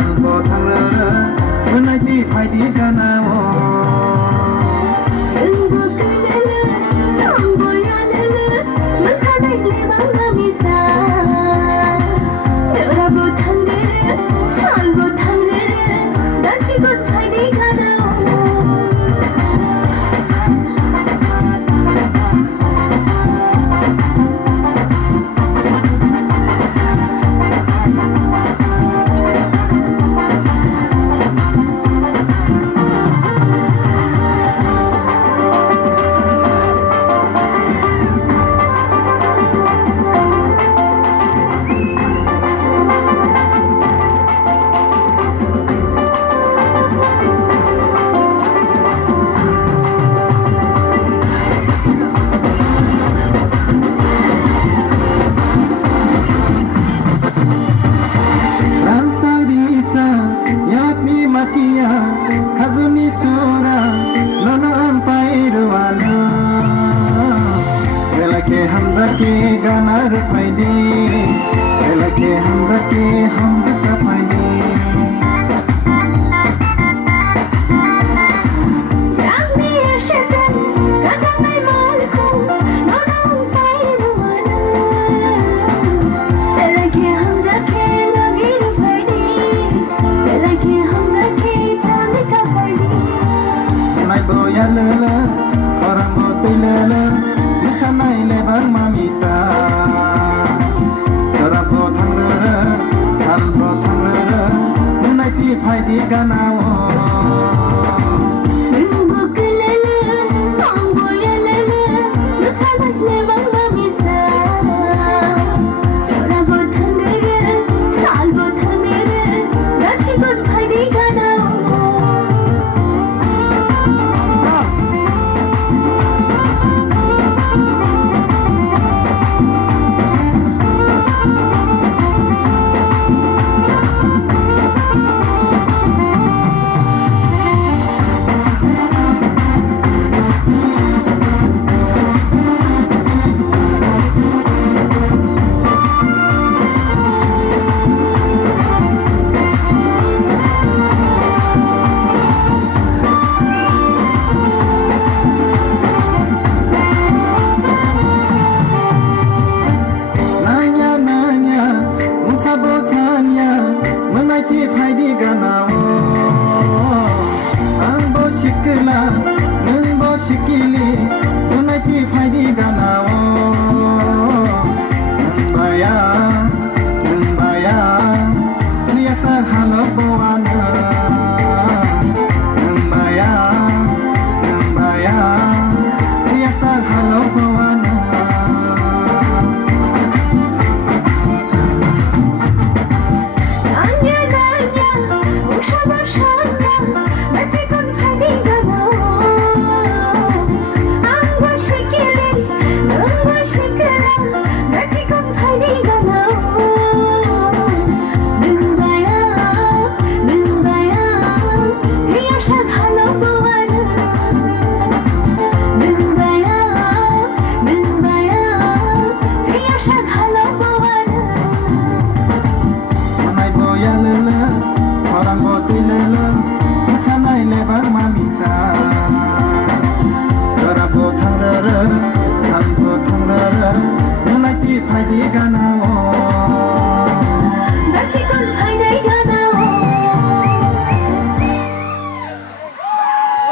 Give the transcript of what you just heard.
salbo thangrara Mwnai ti phaidi ganawo Kazuni sura nono ampairuana Belake hamza ke ganar paidi Belake hamza ke hamza ka paidi Yalulwk orang botilulwk musanai lebar mamita Terabo thangrara salbo thangrara Mwnai ti phaidi ganawo Mwnai ti phaidi ganawo Ang bo shikla nung bo shikili Mwnai ti phaidi ganawo Nung baya Riasa halo bowana Nung baya Riasa halo bowana Orang botilulwk musanai lebar mamita Terabo thangrara salbo thangrara Mwnai ti phaidi ganawo